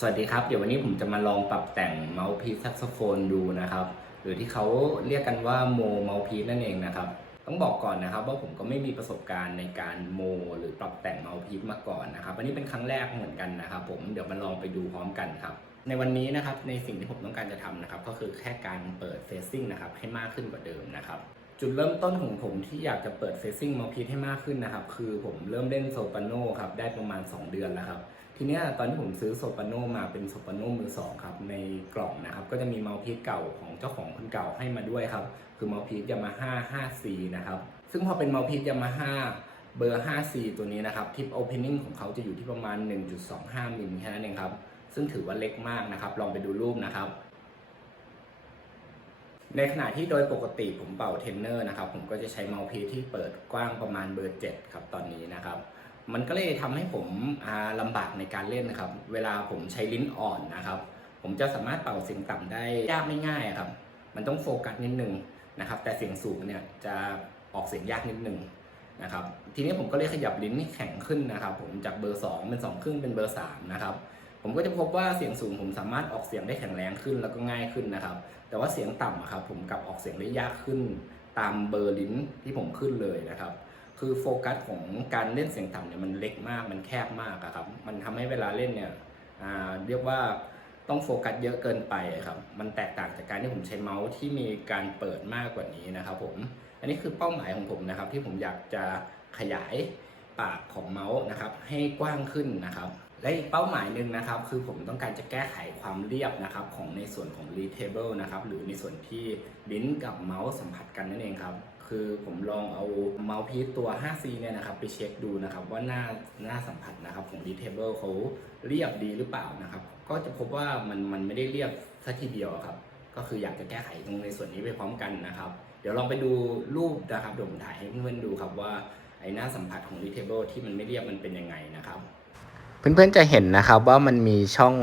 สวัสดีครับ เดี๋ยววันนี้ผมจะมาลองปรับแต่งเมาส์พีซแซกโซโฟนดูนะครับ หรือที่เขาเรียกกันว่าโมเมาส์พีซนั่นเองนะครับ ต้องบอกก่อนนะครับว่าผมก็ไม่มีประสบการณ์ในการโม หรือปรับแต่งเมาส์พีซมาก่อนนะครับอันนี้เป็นครั้งแรกเหมือนกันนะครับ ผมเดี๋ยวมาลองไปดูพร้อมกันครับ ในวันนี้นะครับในสิ่งที่ผมต้องการจะทำนะครับ ก็คือแค่การเปิดเฟซซิ่งนะครับให้มากขึ้นกว่าเดิมนะครับ จุดเริ่มต้นของผมที่อยากจะเปิดเฟซซิ่งมาส์พีซให้มากขึ้นนะครับ คือผมเริ่มเล่นโซปาโนครับ ได้ประมาณ 2 เดือนแล้วครับ ทีเนี้ยตอนที่ผมซื้อโซปาโนมาเป็นโซปาโนมือสองครับ ในกล่องนะครับ ก็จะมีเมาส์พีซเก่าของเจ้าของคนเก่าให้มาด้วยครับ คือเมาส์พีซยามาฮ่า 5C นะครับ ซึ่งพอเป็นเมาส์พีซยามาฮ่าเบอร์ 5C ตัวนี้นะครับทิปโอเพนนิ่งของเขาจะอยู่ที่ประมาณ 1.25มิลแค่นั้นเองครับ ซึ่งถือว่าเล็กมากนะครับ ลองไปดูรูปนะครับ ในขณะที่โดยปกติผมเป่าเทนเนอร์นะครับ ผมก็จะใช้เมาส์พีที่เปิดกว้างประมาณเบอร์7ครับตอนนี้นะครับ มันก็เลยทำให้ผมอ่าลำบากในการเล่นนะครับ เวลาผมใช้ลิ้นอ่อนนะครับ ผมจะสามารถเป่าเสียงต่ำได้ยากไม่ง่ายครับ มันต้องโฟกัสนิดนึงนะครับ แต่เสียงสูงเนี่ยจะออกเสียงยากนิดนึงนะครับ ทีนี้ผมก็เลยขยับลิ้นให้แข็งขึ้นนะครับ ผมจากเบอร์ 2 เป็น2ครึ่งเป็นเบอร์3นะครับ ผมก็จะพบว่าเสียงสูงผมสามารถออกเสียงได้แข็งแรงขึ้นแล้วก็ง่ายขึ้นนะครับ แต่ว่าเสียงต่ำครับผมกลับออกเสียงได้ยากขึ้น ตามเบอร์ลิ้นที่ผมขึ้นเลยนะครับ คือโฟกัสของการเล่นเสียงต่ำเนี่ยมันเล็กมากมันแคบมากครับ มันทำให้เวลาเล่นเนี่ยเรียกว่าต้องโฟกัสเยอะเกินไปครับ มันแตกต่างจากการที่ผมใช้เมาส์ที่มีการเปิดมากกว่านี้นะครับผม อันนี้คือเป้าหมายของผมนะครับ ที่ผมอยากจะขยายปากของเมาส์นะครับ ให้กว้างขึ้นนะครับ และอีกเป้าหมายหนึ่งนะครับ คือผมต้องการจะแก้ไขความเรียบนะครับของในส่วนของ readable นะครับ หรือในส่วนที่ลิ้นกับเมาส์สัมผัสกันนั่นเองครับ คือผมลองเอาเมาส์พีซตัว 5C เนี่ยนะครับไปเช็คดูนะครับว่าหน้าหน้าสัมผัสนะครับของ readable เขาเรียบดีหรือเปล่านะครับ ก็จะพบว่ามันมันไม่ได้เรียบสัทีเดียวครับ ก็คืออยากจะแก้ไขตรงในส่วนนี้ไปพร้อมกันนะครับ เดี๋ยวลองไปดูรูปนะครับเดี๋ยวผมถ่ายให้เพื่อนๆดูครับว่าไอ้หน้าสัมผัสของ readable ที่มันไม่เรียบมันเป็นยังไงนะครับ เพื่อนๆจะเห็นนะครับว่ามันมีช่อง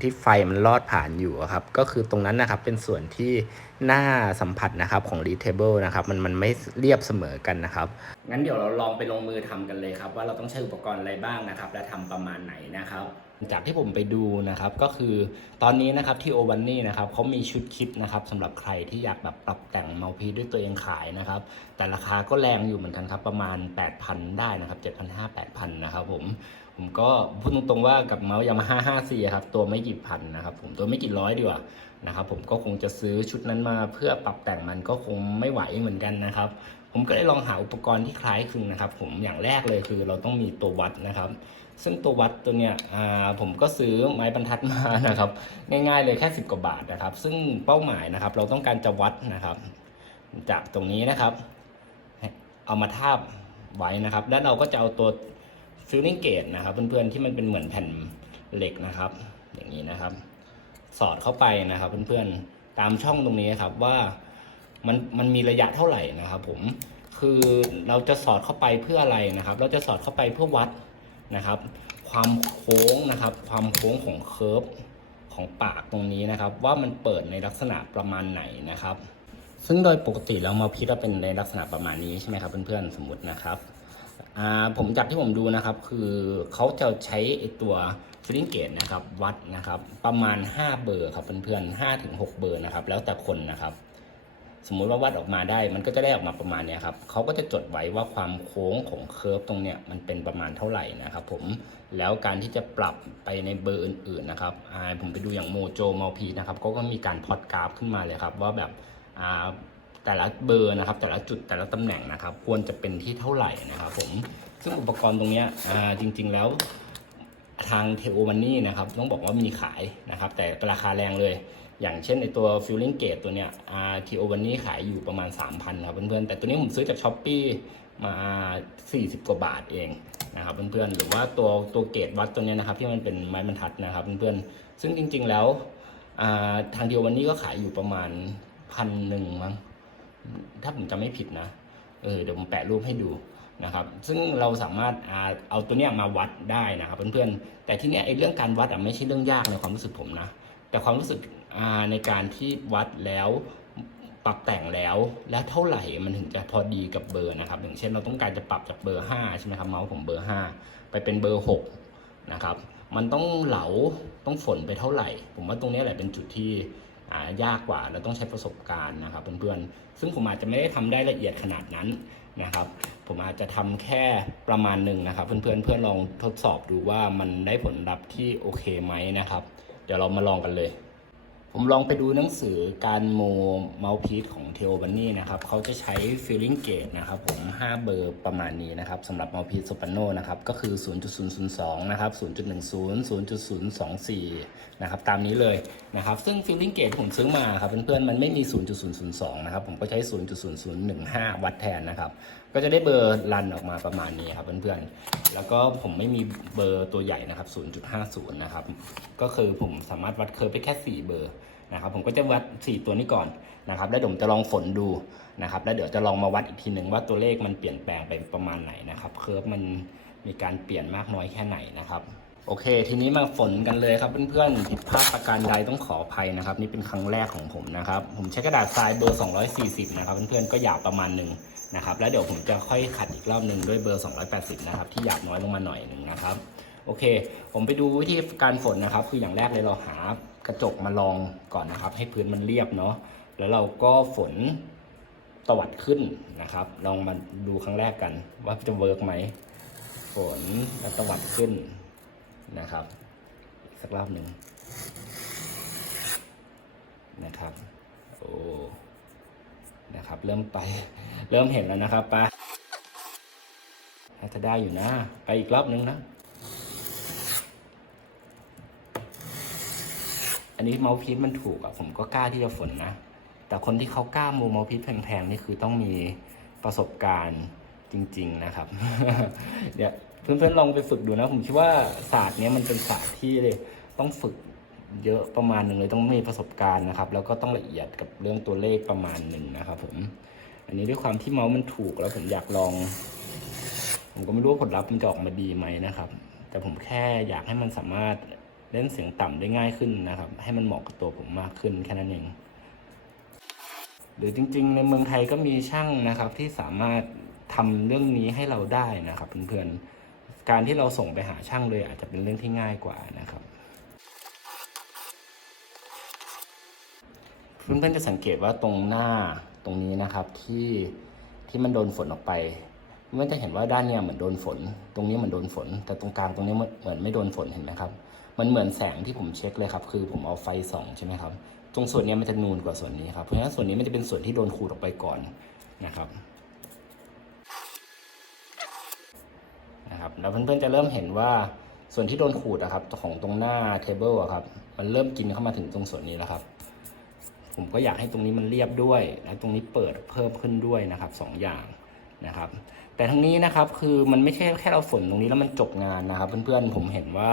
ที่ไฟมันลอดผ่านอยู่ครับก็คือตรงนั้นนะครับเป็นส่วนที่หน้าสัมผัสนะครับของ readable นะครับมันมันไม่เรียบเสมอกันนะครับ งั้นเดี๋ยวเราลองไปลงมือทำกันเลยครับ ว่าเราต้องใช้อุปกรณ์อะไรบ้างนะครับ และทำประมาณไหนนะครับ จากที่ผมไปดูนะครับก็คือตอนนี้นะครับที่โอวันนี่นะครับเขามีชุดคิดนะครับสำหรับใครที่อยากแบบปรับแต่งเมาส์พีด้วยตัวเองขายนะครับ แต่ราคาก็แรงอยู่เหมือนกันครับประมาณ 8,000 ได้นะครับ7,500 8,000นะครับผมผมก็พูดตรงๆว่ากับเมาส์ยามาฮ่า 5C ครับตัวไม่กี่พันนะครับผมตัวไม่กี่ร้อยดีกว่านะครับผมก็คงจะซื้อชุดนั้นมาเพื่อปรับแต่งมันก็คงไม่ไหวเหมือนกันนะครับผมก็ได้ลองหาอุปกรณ์ที่คล้ายคลึงนะครับ ผมอย่างแรกเลยคือเราต้องมีตัววัดนะครับ ซึ่งตัววัดตัวเนี้ยผมก็ซื้อไม้บรรทัดมานะครับ ง่ายๆเลยแค่ 10 กว่าบาทนะครับ ซึ่งเป้าหมายนะครับ เราต้องการจะวัดนะครับ จากตรงนี้นะครับ เอามาทาบไว้นะครับ แล้วเราก็จะเอาตัว filling gauge นะครับ เพื่อนๆที่มันเป็นเหมือนแผ่นเหล็กนะครับ อย่างนี้นะครับ สอดเข้าไปนะครับ เพื่อนๆตามช่องตรงนี้ครับว่ามันมันมีระยะเท่าไหร่นะครับ ผมคือเราจะสอดเข้าไปเพื่ออะไรนะครับ เราจะสอดเข้าไปเพื่อวัด นะครับ ความโค้งนะครับ ความโค้งของเคิร์ฟของปากตรงนี้นะครับ ว่ามันเปิดในลักษณะประมาณไหนนะครับ ซึ่งโดยปกติแล้วมาพิษเป็นในลักษณะประมาณนี้ใช่ไหมครับเพื่อนๆสมมตินะครับผมจากที่ผมดูนะครับคือเขาจะใช้ตัวฟลิงเกจนะครับวัดนะครับประมาณ 5 เบอร์ครับเพื่อนๆ5ถึง6เบอร์นะครับแล้วแต่คนนะครับ สมมุติว่าวัดออกมาได้ มันก็จะได้ออกมาประมาณนี้ครับเขาก็จะจดไว้ว่าความโค้งของเคิร์ฟตรงเนี้ยมันเป็นประมาณเท่าไหร่นะครับผมแล้วการที่จะปรับไปในเบอร์อื่นๆนะครับผมไปดูอย่างโมโจมอลพีนะครับก็มีการพอดกราฟขึ้นมาเลยครับว่าแบบแต่ละเบอร์นะครับแต่ละจุดแต่ละตำแหน่งนะครับ ควรจะเป็นที่เท่าไหร่นะครับผมซึ่งอุปกรณ์ตรงนี้จริง ๆแล้วทางเทโอมันนี่นะครับต้องบอกว่ามีขายนะครับ แต่ราคาแรงเลย อย่างเช่นในตัว Filling Gate ตัวเนี้ยทีโอวันนี้ขายอยู่ประมาณ 3,000ครับเพื่อนๆ แต่ตัวนี้ผมซื้อจากช้อปปีมา 40 กว่าบาทเองนะครับเพื่อนๆ หรือว่าตัวตัวเกตวัดตัวเนี้ยนะครับที่มันเป็นไม้บรรทัดนะครับเพื่อนๆ ซึ่งจริงๆแล้วาทางทีโอวันนี้ก็ขายอยู่ประมาณพันหนึ่งมั้ง ถ้าผมจำไม่ผิดนะ เออเดี๋ยวผมแปะรูปให้ดูนะครับ ซึ่งเราสามารถอาเอาตัวเนี้ยมาวัดได้นะครับเพื่อนๆ แต่ที่เนี้ยไอ้เรื่องการวัดอะไม่ใช่เรื่องยากในความรู้สึกผมนะ แต่ความรู้สึกในการที่วัดแล้วปรับแต่งแล้วและเท่าไหร่มันถึงจะพอดีกับเบอร์นะครับ อย่างเช่นเราต้องการจะปรับจากเบอร์ 5 ใช่ไหมครับเมาส์ผมเบอร์ 5 ไปเป็นเบอร์ 6 นะครับ มันต้องเหลาต้องฝนไปเท่าไหร่ ผมว่าตรงนี้แหละเป็นจุดที่ายากกว่าและต้องใช้ประสบการณ์นะครับเพื่อนๆ ซึ่งผมอาจจะไม่ได้ทำได้ละเอียดขนาดนั้นนะครับ ผมอาจจะทำแค่ประมาณหนึ่งนะครับ เพื่อนๆเพื่อนลองทดสอบดูว่ามันได้ผลลัพธ์ที่โอเคไหมนะครับ เดี๋ยวเรามาลองกันเลย ผมลองไปดูหนังสือการโมเมาส์พีซของเทโอบันนี่นะครับเขาจะใช้ feeling gauge นะครับผม 5 เบอร์ประมาณนี้นะครับสำหรับเมาส์พีซโซปาโนนะครับ ก็คือ 0.002 นะครับ 0.10 0.024 นะครับ ตามนี้เลยนะครับ ซึ่ง feeling gauge ที่ผมซื้อมาครับเพื่อนๆมันไม่มี 0.002 นะครับ ผมก็ใช้ 0.0015 วัดแทนนะครับ ก็จะได้เบอร์รันออกมาประมาณนี้ครับเพื่อนๆ แล้วก็ผมไม่มีเบอร์ตัวใหญ่นะครับ 0.50 นะครับ ก็คือผมสามารถวัดเคอร์ฟได้แค่ 4 เบอร์นะครับ ผมก็จะวัด 4 ตัวนี้ก่อนนะครับ แล้วผมจะลองฝนดูนะครับ แล้วเดี๋ยวจะลองมาวัดอีกทีหนึ่งว่าตัวเลขมันเปลี่ยนแปลงไปประมาณไหนนะครับ เคอร์ฟมันมีการเปลี่ยนมากน้อยแค่ไหนนะครับ โอเค ทีนี้มาฝนกันเลยครับเพื่อนๆผิดพลาดประการใดต้องขออภัยนะครับ นี่เป็นครั้งแรกของผมนะครับ ผมใช้กระดาษทรายเบอร์ 240 นะครับเพื่อนๆก็หยาบประมาณหนึ่งนะครับ แล้วเดี๋ยวผมจะค่อยขัดอีกรอบหนึ่งด้วยเบอร์ 280 นะครับ ที่หยาบน้อยลงมาหน่อยหนึ่งนะครับ โอเค ผมไปดูวิธีการฝนนะครับ คืออย่างแรกเลยเราหากระจกมาลองก่อนนะครับ ให้พื้นมันเรียบเนาะแล้วเราก็ฝนตวัดขึ้นนะครับ ลองมาดูครั้งแรกกันว่าจะเวิร์กไหมฝนแล้วตวัดขึ้น นะครับอีกสักรอบหนึ่งนะครับโอ้นะครับ เริ่มไป เริ่มเห็นแล้วนะครับปะน่าจะได้อยู่นะ ไปอีกรอบนึงนะ อันนี้เมาส์พีซมันถูกอะผมก็กล้าที่จะฝนนะ แต่คนที่เขากล้าโมเมาส์พีซแพงๆ นี่คือต้องมีประสบการณ์จริง ๆ นะครับ เดี๋ยว เพื่อนๆลองไปฝึกดูนะ ผมคิดว่าศาสตร์นี้มันเป็นศาสตร์ที่ต้องฝึกเยอะประมาณหนึ่งเลยต้องมีประสบการณ์นะครับ แล้วก็ต้องละเอียดกับเรื่องตัวเลขประมาณหนึ่งนะครับ ผม อันนี้ด้วยความที่เมาส์มันถูกแล้วผมอยากลอง ผมก็ไม่รู้ว่าผลลัพธ์มันจะออกมาดีไหมนะครับ แต่ผมแค่อยากให้มันสามารถเล่นเสียงต่ำได้ง่ายขึ้นนะครับ ให้มันเหมาะกับตัวผมมากขึ้นแค่นั้นเองหรือจริง ๆ ในเมืองไทยก็มีช่างนะครับที่สามารถทำเรื่องนี้ให้เราได้นะครับเพื่อนๆ การที่เราส่งไปหาช่างเลยอาจจะเป็นเรื่องที่ง่ายกว่านะครับเพื่อนๆจะสังเกตว่าตรงหน้าตรงนี้นะครับที่ที่มันโดนฝนออกไปเพื่อนๆจะเห็นว่าด้านเนี้ยเหมือนโดนฝน ตรงนี้เหมือนโดนฝน แต่ตรงกลางตรงนี้เหมือนไม่โดนฝนเห็นไหมครับ มันเหมือนแสงที่ผมเช็คเลยครับ คือผมเอาไฟส่องใช่ไหมครับ ตรงส่วนนี้มันจะนูนกว่าส่วนนี้ครับ เพราะฉะนั้นส่วนนี้มันจะเป็นส่วนที่โดนขูดออกไปก่อนนะครับ นะครับ แล้วเพื่อนๆจะเริ่มเห็นว่าส่วนที่โดนขูดอะครับของตรงหน้าเทเบิลอะครับ มันเริ่มกินเข้ามาถึงตรงส่วนนี้แล้วครับ ผมก็อยากให้ตรงนี้มันเรียบด้วย และตรงนี้เปิดเพิ่มขึ้นด้วยนะครับสองอย่างนะครับ แต่ทั้งนี้นะครับคือมันไม่ใช่แค่เราฝนตรงนี้แล้วมันจบงานนะครับ เพื่อนๆผมเห็นว่า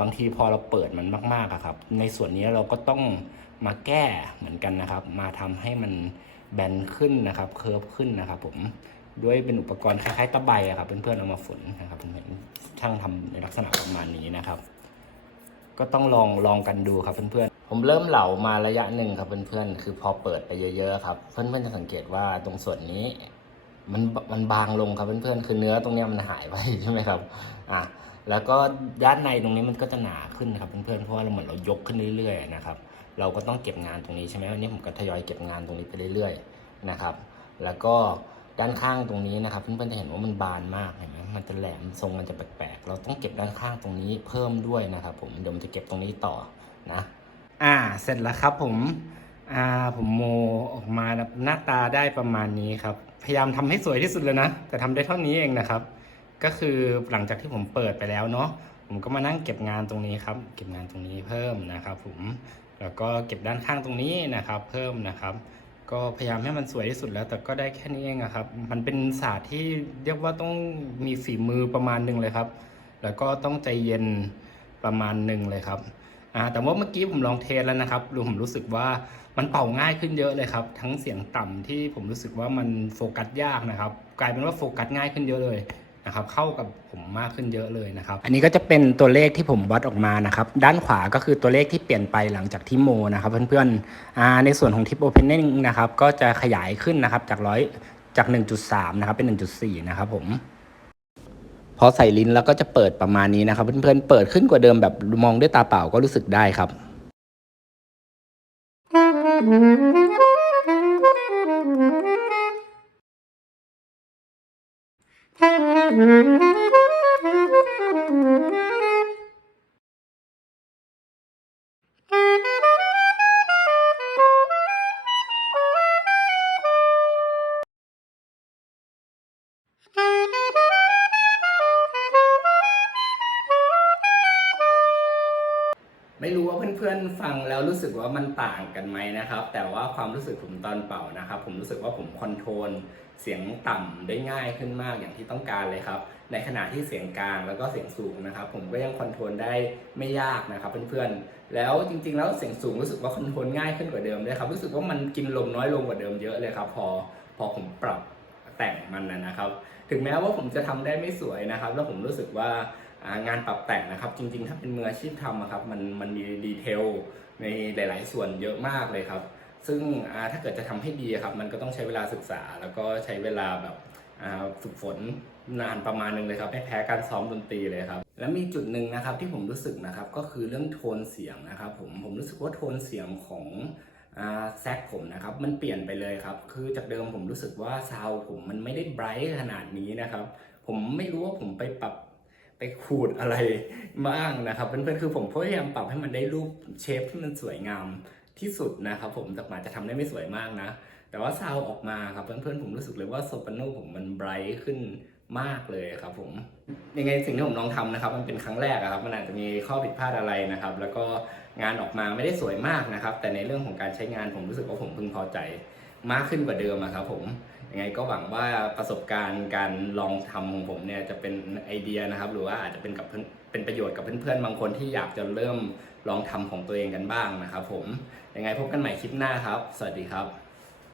บางทีพอเราเปิดมันมากๆอะครับ ในส่วนนี้เราก็ต้องมาแก้เหมือนกันนะครับ มาทำให้มันแบนขึ้นนะครับ เคิร์ฟขึ้นนะครับผม ด้วยเป็นอุปกรณ์คล้ายๆตะไบอะครับเพื่อนๆเอามาฝนนะครับผมเห็นช่างทำในลักษณะประมาณนี้นะครับ ก็ต้องลองลองกันดูครับเพื่อนๆผมเริ่มเหลามาระยะหนึ่งครับเพื่อนๆคือพอเปิดไปเยอะๆครับเพื่อนๆจะสังเกตว่าตรงส่วนนี้มันมันบางลงครับเพื่อนๆคือเนื้อตรงนี้มันหายไปใช่ไหมครับอะแล้วก็ด้านในตรงนี้มันก็จะหนาขึ้นครับเพื่อนๆเพราะว่าเราเหมือนเรายกขึ้นเรื่อยๆนะครับเราก็ต้องเก็บงานตรงนี้ใช่ไหมวันนี้ผมก็ทยอยเก็บงานตรงนี้ไปเรื่อยๆนะครับ แล้วก็ ด้านข้างตรงนี้นะครับเพื่อนๆจะเห็นว่ามันบานมากเห็นไหมมันจะแหลมทรงมันจะแปลกๆเราต้องเก็บด้านข้างตรงนี้เพิ่มด้วยนะครับ ผมเดี๋ยวผมจะเก็บตรงนี้ต่อนะ อ่าเสร็จแล้วครับผมอ่าผมโมออกมาหน้าตาได้ประมาณนี้ครับ พยายามทำให้สวยที่สุดเลยนะ แต่ทำได้เท่านี้เองนะครับ ก็คือหลังจากที่ผมเปิดไปแล้วเนาะผมก็มานั่งเก็บงานตรงนี้ครับ เก็บงานตรงนี้เพิ่มนะครับ ผมแล้วก็เก็บด้านข้างตรงนี้นะครับ เพิ่มนะครับ ก็พยายามให้มันสวยที่สุดแล้ว แต่ก็ได้แค่นี้เองอะครับ มันเป็นศาสตร์ที่เรียกว่าต้องมีฝีมือประมาณหนึ่งเลยครับ แล้วก็ต้องใจเย็นประมาณหนึ่งเลยครับอ่าแต่ว่าเมื่อกี้ผมลองเทสแล้วนะครับรู้ผมรู้สึกว่ามันเป่าง่ายขึ้นเยอะเลยครับ ทั้งเสียงต่ำที่ผมรู้สึกว่ามันโฟกัสยากนะครับ กลายเป็นว่าโฟกัสง่ายขึ้นเยอะเลย นะครับเข้ากับผมมากขึ้นเยอะเลยนะครับ อันนี้ก็จะเป็นตัวเลขที่ผมวัดออกมานะครับ ด้านขวาก็คือตัวเลขที่เปลี่ยนไปหลังจากที่โมนะครับเพื่อนๆอ่าในส่วนของทิปโอเพนนิ่งนะครับก็จะขยายขึ้นนะครับจากร้อยจาก 1.3 นะครับเป็น 1.4 นะครับผมพพอใส่ลิ้นแล้วก็จะเปิดประมาณนี้นะครับ เพื่อนๆเปิดขึ้นกว่าเดิมแบบมองด้วยตาเปล่าก็รู้สึกได้ครับ ไม่ สึกว่ามันต่างกันไหมนะครับ แต่ว่าความรู้สึกผมตอนเป่านะครับ ผมรู้สึกว่าผมคอนโทรลเสียงต่ำได้ง่ายขึ้นมากอย่างที่ต้องการเลยครับ ในขณะที่เสียงกลางแล้วก็เสียงสูงนะครับ ผมก็ยังคอนโทรลได้ไม่ยากนะครับเพื่อนๆ แล้วจริงๆ แล้วเสียงสูงรู้สึกว่าคอนโทรลง่ายขึ้นกว่าเดิมเลยครับ รู้สึกว่ามันกินลมน้อยลงกว่าเดิมเยอะเลยครับ พอพอผมปรับแต่งมันนะครับ ถึงแม้ว่าผมจะทำได้ไม่สวยนะครับ แล้วผมรู้สึกว่า งานปรับแต่งนะครับ จริง ๆ ถ้าเป็นมืออาชีพทำอะครับมันมันมีดีเทลในหลาย ๆ ส่วนเยอะมากเลยครับ ซึ่งถ้าเกิดจะทำให้ดีครับ มันก็ต้องใช้เวลาศึกษา แล้วก็ใช้เวลาแบบฝึกฝนนานประมาณหนึงเลยครับไม่แพ้การซ้อมดนตรีเลยครับ และมีจุดหนึ่งนะครับที่ผมรู้สึกนะครับก็คือเรื่องโทนเสียงนะครับ ผมผมรู้สึกว่าโทนเสียงของอแซกผมนะครับมันเปลี่ยนไปเลยครับ คือจากเดิมผมรู้สึกว่าซาวด์ผมมันไม่ได้ไบรท์ขนาดนี้นะครับ ผมไม่รู้ว่าผมไปปรับ ไปขูดอะไรบ้างนะครับ เพื่อนๆคือผมพยายามปรับให้มันได้รูปเชฟที่มันสวยงามที่สุดนะครับ ผมแต่มาจจะทำได้ไม่สวยมากนะ แต่ว่าซาวออกมาครับเพื่อนๆผมรู้สึกเลยว่าโซปราโนผมมันไบรท์ขึ้นมากเลยครับผมยังไงสิ่งที่ผมลองทำนะครับ มันเป็นครั้งแรกครับ มันอาจจะมีข้อผิดพลาดอะไรนะครับ แล้วก็งานออกมาไม่ได้สวยมากนะครับ แต่ในเรื่องของการใช้งานผมรู้สึกว่าผมพึงพอใจมากขึ้นกว่าเดิมอะครับผม ยังไงก็หวังว่าประสบการณ์การลองทำของผมเนี่ยจะเป็นไอเดียนะครับ หรือว่าอาจจะเป็นกับเพื่อนเป็นประโยชน์กับเพื่อนๆบางคนที่อยากจะเริ่มลองทำของตัวเองกันบ้างนะครับ ผมยังไงพบกันใหม่คลิปหน้าครับ สวัสดีครับ